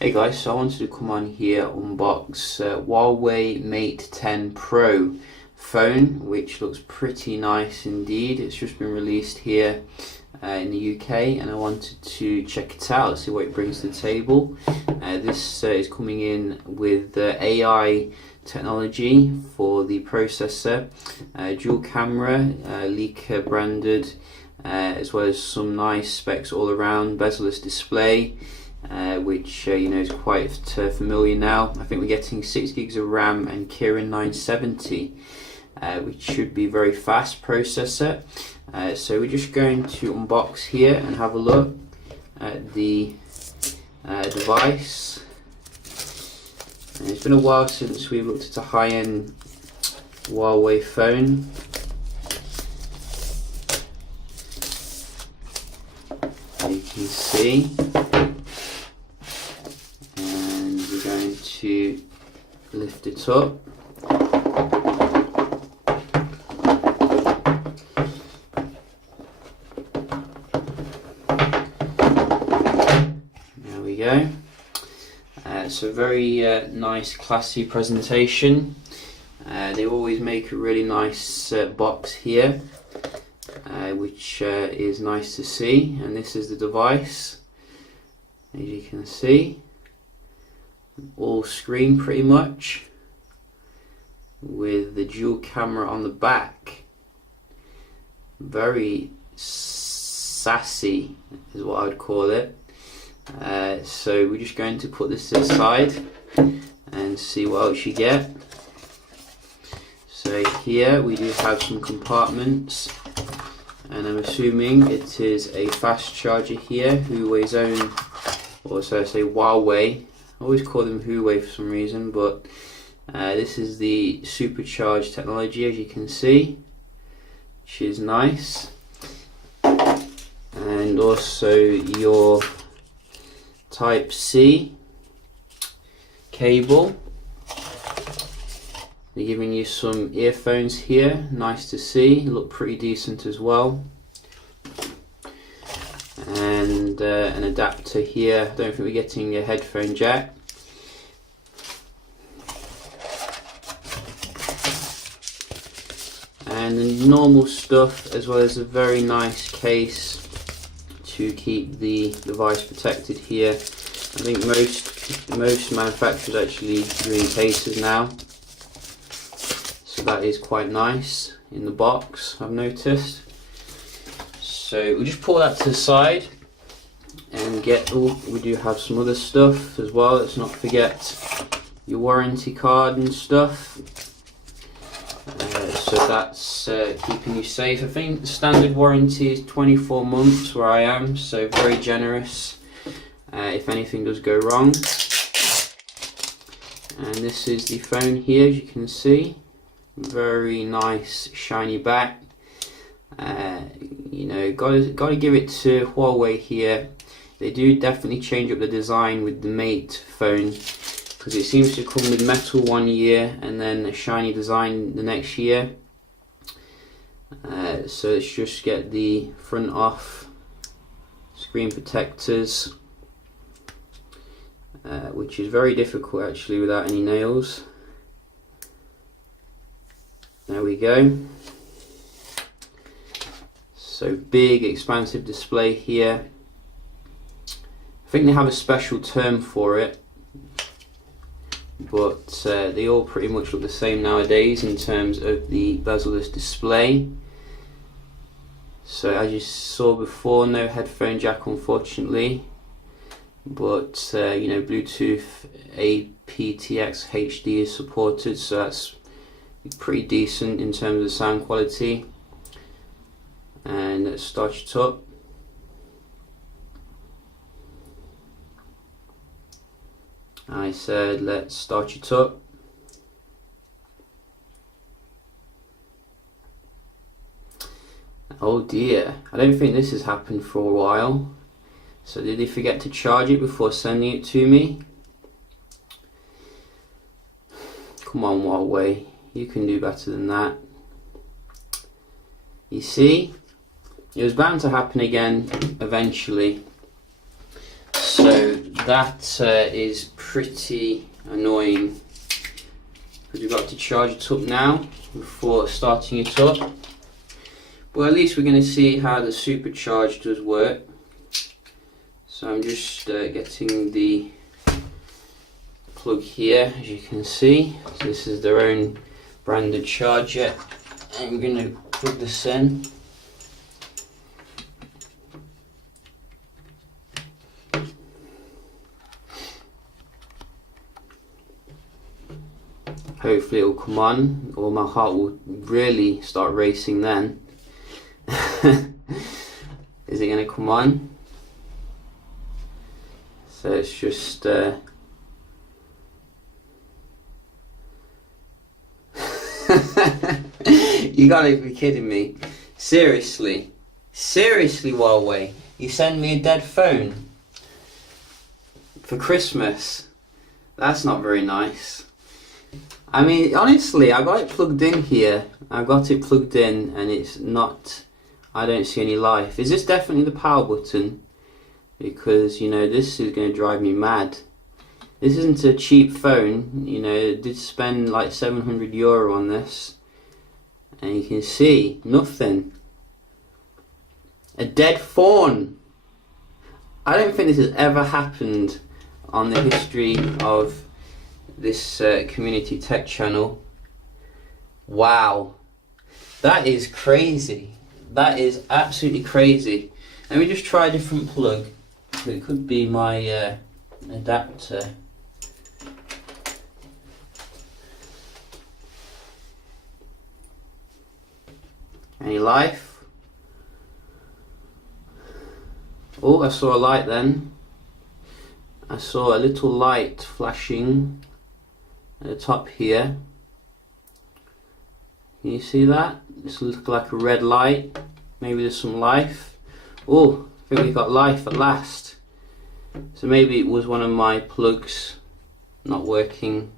Hey guys, so I wanted to come on here unbox Huawei Mate 10 Pro phone, which looks pretty nice indeed. It's just been released here in the UK, and I wanted to check it out, see what it brings to the table. This is coming in with AI technology for the processor, dual camera, Leica branded, as well as some nice specs all around, bezel-less display. Which is quite familiar now. I think we're getting 6 gigs of RAM and Kirin 970, which should be very fast processor. So we're just going to unbox here and have a look at the device. And it's been a while since we've looked at a high-end Huawei phone. As you can see, to lift it up. There we go. So very nice, classy presentation. They always make a really nice box here, which is nice to see. And this is the device, as you can see. All screen pretty much, with the dual camera on the back. Very sassy is what I would call it. So we're just going to put this to the side and see what else you get. So here we do have some compartments, and I'm assuming it is a fast charger here, Huawei's own, or so I say Huawei. I always call them Huawei for some reason, but this is the supercharged technology, as you can see, which is nice. And also your Type-C cable. They're giving you some earphones here, nice to see, look pretty decent as well. And an adapter here. I don't think we're getting a headphone jack. And the normal stuff, as well as a very nice case to keep the device protected here. I think most manufacturers actually doing cases now, so that is quite nice in the box, I've noticed. So we'll just pull that to the side and we do have some other stuff as well. Let's not forget your warranty card and stuff. So that's keeping you safe. I think the standard warranty is 24 months where I am, so very generous if anything does go wrong. And this is the phone here, as you can see. Very nice shiny back. Gotta give it to Huawei here. They do definitely change up the design with the Mate phone, because it seems to come with metal one year and then a shiny design the next year. So let's just get the front off, screen protectors, which is very difficult actually without any nails. There we go. So big expansive display here. I think they have a special term for it, but they all pretty much look the same nowadays in terms of the bezel-less display. So as you saw before, no headphone jack unfortunately, but Bluetooth aptX HD is supported, so that's pretty decent in terms of the sound quality. And let's start it up. I said let's start it up. Oh dear, I don't think this has happened for a while. So did they forget to charge it before sending it to me? Come on Huawei, you can do better than that. You see, it was bound to happen again eventually. So That is pretty annoying, because we've got to charge it up now before starting it up. But at least we're going to see how the supercharge does work. So I'm just getting the plug here, as you can see. So this is their own branded charger, and we're going to plug this in. Hopefully it will come on, or my heart will really start racing then. Is it going to come on? So it's just you gotta be kidding me. Seriously, Huawei, you send me a dead phone for Christmas? That's not very nice. I mean, honestly, I got it plugged in here. I got it plugged in and it's not, I don't see any life. Is this definitely the power button? Because, you know, this is going to drive me mad. This isn't a cheap phone. You know, I did spend like €700 on this. And you can see, nothing. A dead phone. I don't think this has ever happened on the history of this community tech channel. Wow, that is crazy. That is absolutely crazy. Let me just try a different plug. It could be my adapter. Any life? Oh, I saw a light then. I saw a little light flashing at the top here. Can you see that? This looks like a red light. Maybe there's some life. Oh, I think we got life at last. So maybe it was one of my plugs not working.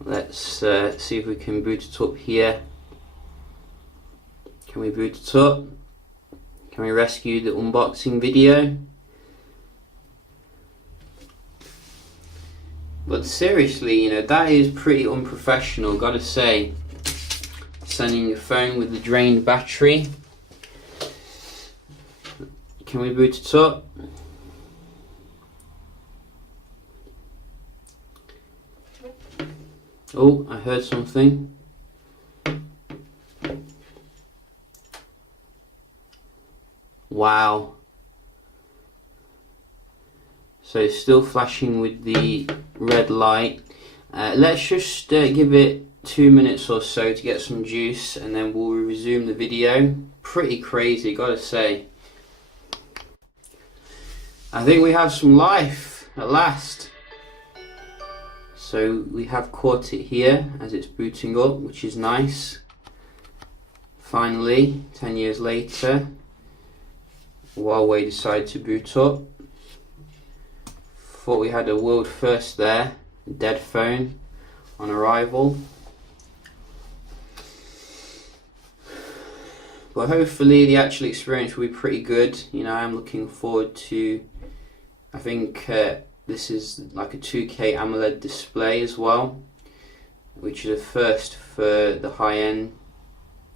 Let's see if we can boot it up here. Can we boot it up? Can we rescue the unboxing video? But seriously, you know, that is pretty unprofessional, gotta say. Sending your phone with the drained battery. Can we boot it up? Oh, I heard something. Wow. So it's still flashing with the red light. Let's just give it 2 minutes or so to get some juice and then we'll resume the video. Pretty crazy, gotta say. I think we have some life at last. So we have caught it here as it's booting up, which is nice. Finally, 10 years later, Huawei decided to boot up. Thought we had a world first there, a dead phone on arrival. But hopefully the actual experience will be pretty good. You know, I'm looking forward to, I think this is like a 2K AMOLED display as well, which is a first for the high-end.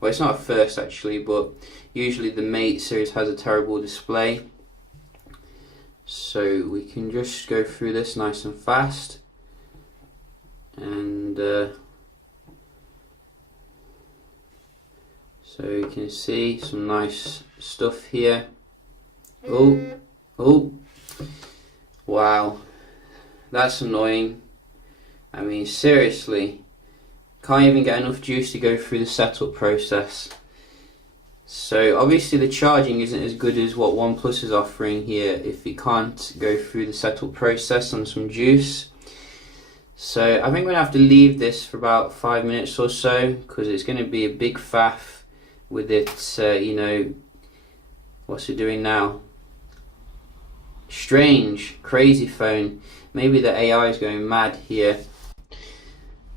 Well, it's not a first actually, but usually the Mate series has a terrible display. So we can just go through this nice and fast. And so you can see some nice stuff here. Oh, wow, that's annoying. I mean, seriously, can't even get enough juice to go through the setup process. So obviously the charging isn't as good as what OnePlus is offering here if it can't go through the setup process on some juice. So I think we're going to have to leave this for about 5 minutes or so, because it's going to be a big faff with it, you know, what's it doing now? Strange, crazy phone. Maybe the AI is going mad here.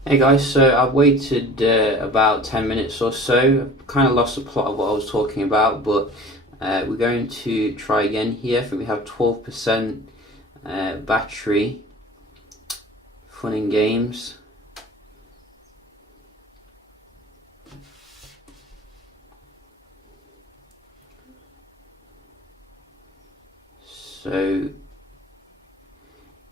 Hey guys, so I've waited about 10 minutes or so. I've kind of lost the plot of what I was talking about, but we're going to try again here. I think we have 12% battery. Fun and games. So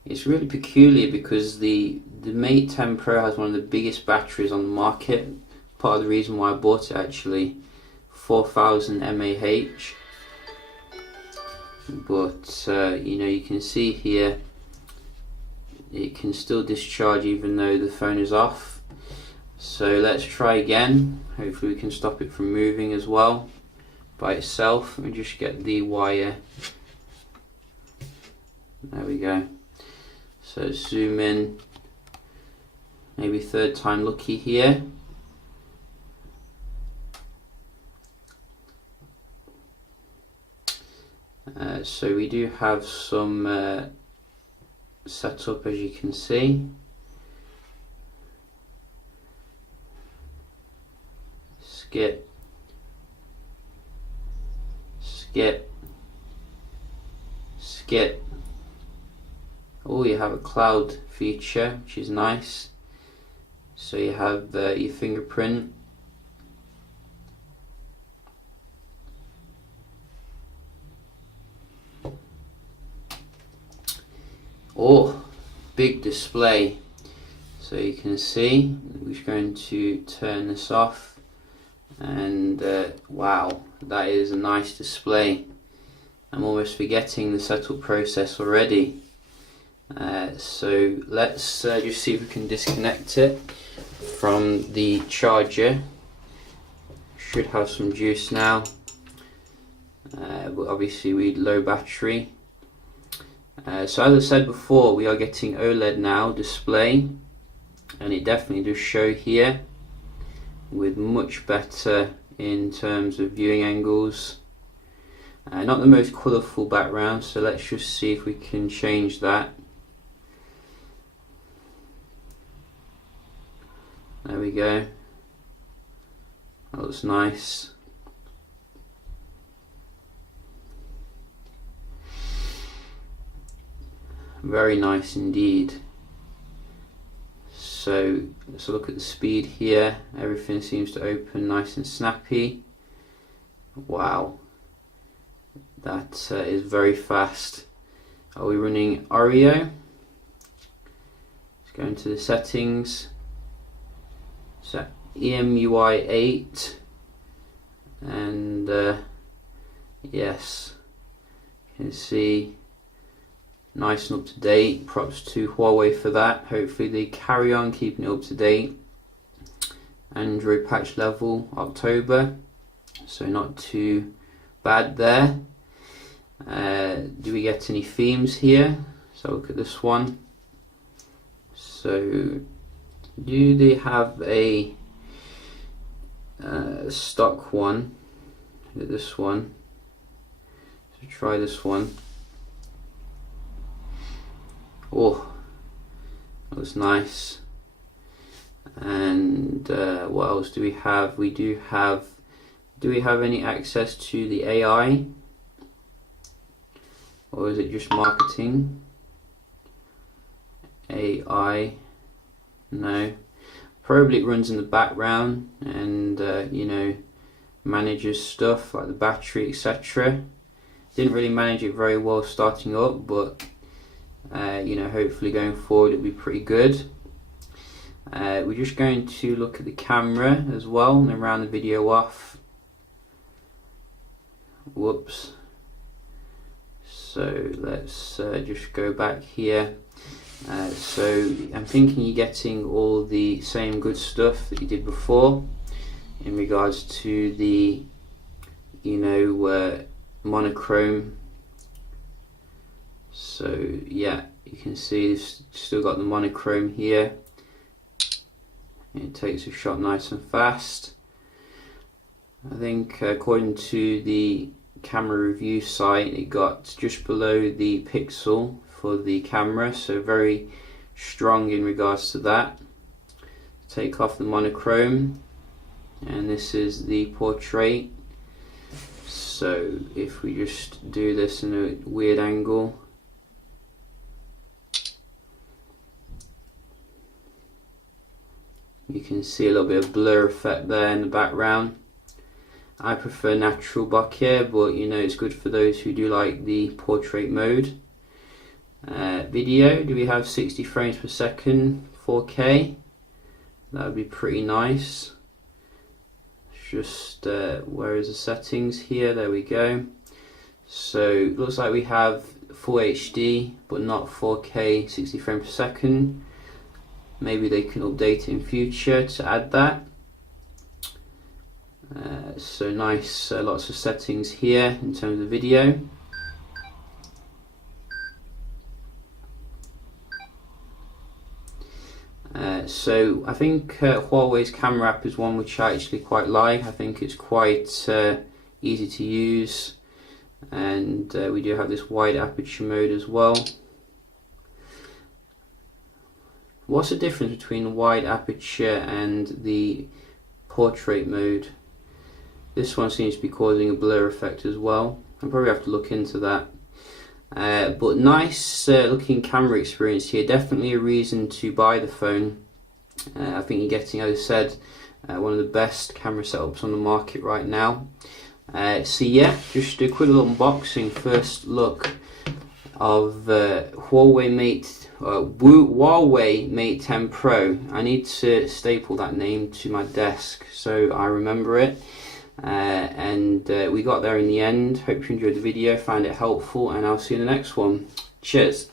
it's really peculiar because the Mate 10 Pro has one of the biggest batteries on the market. Part of the reason why I bought it, actually. 4000 mAh. But you know, you can see here it can still discharge even though the phone is off. So let's try again. Hopefully we can stop it from moving as well by itself. Let me just get the wire. There we go. So zoom in, maybe third time lucky here. So we do have some set up, as you can see. Skip, skip, skip. Oh, you have a cloud feature, which is nice. So you have your fingerprint. Oh, big display. So you can see, we're just going to turn this off, and wow, that is a nice display. I'm almost forgetting the setup process already. So let's just see if we can disconnect it from the charger. Should have some juice now, but obviously we need low battery. So as I said before, we are getting OLED now display, and it definitely does show here with much better in terms of viewing angles. Not the most colourful background, so let's just see if we can change that. There we go. That looks nice. Very nice indeed. So let's look at the speed here. Everything seems to open nice and snappy. Wow, that is very fast. Are we running Oreo? Let's go into the settings. So EMUI 8, and yes, you can see nice and up to date. Props to Huawei for that. Hopefully they carry on keeping it up to date. Android patch level October, so not too bad there. Do we get any themes here? So look at this one. So do they have a stock one? Look at this one. So try this one. Oh, that was nice. And what else do we have? We do have. Do we have any access to the AI, or is it just marketing? AI, no. Probably it runs in the background and you know, manages stuff like the battery, etc. Didn't really manage it very well starting up, but you know, hopefully going forward it'll be pretty good. We're just going to look at the camera as well and then round the video off. Whoops. So let's just go back here. So I'm thinking you're getting all the same good stuff that you did before in regards to the, you know, monochrome. So yeah, you can see it's still got the monochrome here. It takes a shot nice and fast. I think according to the camera review site, it got just below the pixel for the camera, so very strong in regards to that. Take off the monochrome, and this is the portrait. So if we just do this in a weird angle, You can see a little bit of blur effect there in the background. I prefer natural bokeh, but you know, it's good for those who do like the portrait mode. Video, do we have 60 frames per second, 4K? That would be pretty nice. Just where is the settings here? There we go. So it looks like we have full HD but not 4K 60 frames per second. Maybe they can update it in future to add that. So nice, lots of settings here in terms of video. So I think Huawei's camera app is one which I actually quite like. I think it's quite easy to use, and we do have this wide aperture mode as well. What's the difference between wide aperture and the portrait mode? This one seems to be causing a blur effect as well. I'll probably have to look into that. But nice looking camera experience here. Definitely a reason to buy the phone. I think you're getting, as I said, one of the best camera setups on the market right now. So yeah, just a quick little unboxing. First look of Huawei Mate 10 Pro. I need to staple that name to my desk so I remember it. And we got there in the end. Hope you enjoyed the video, found it helpful, and I'll see you in the next one. Cheers.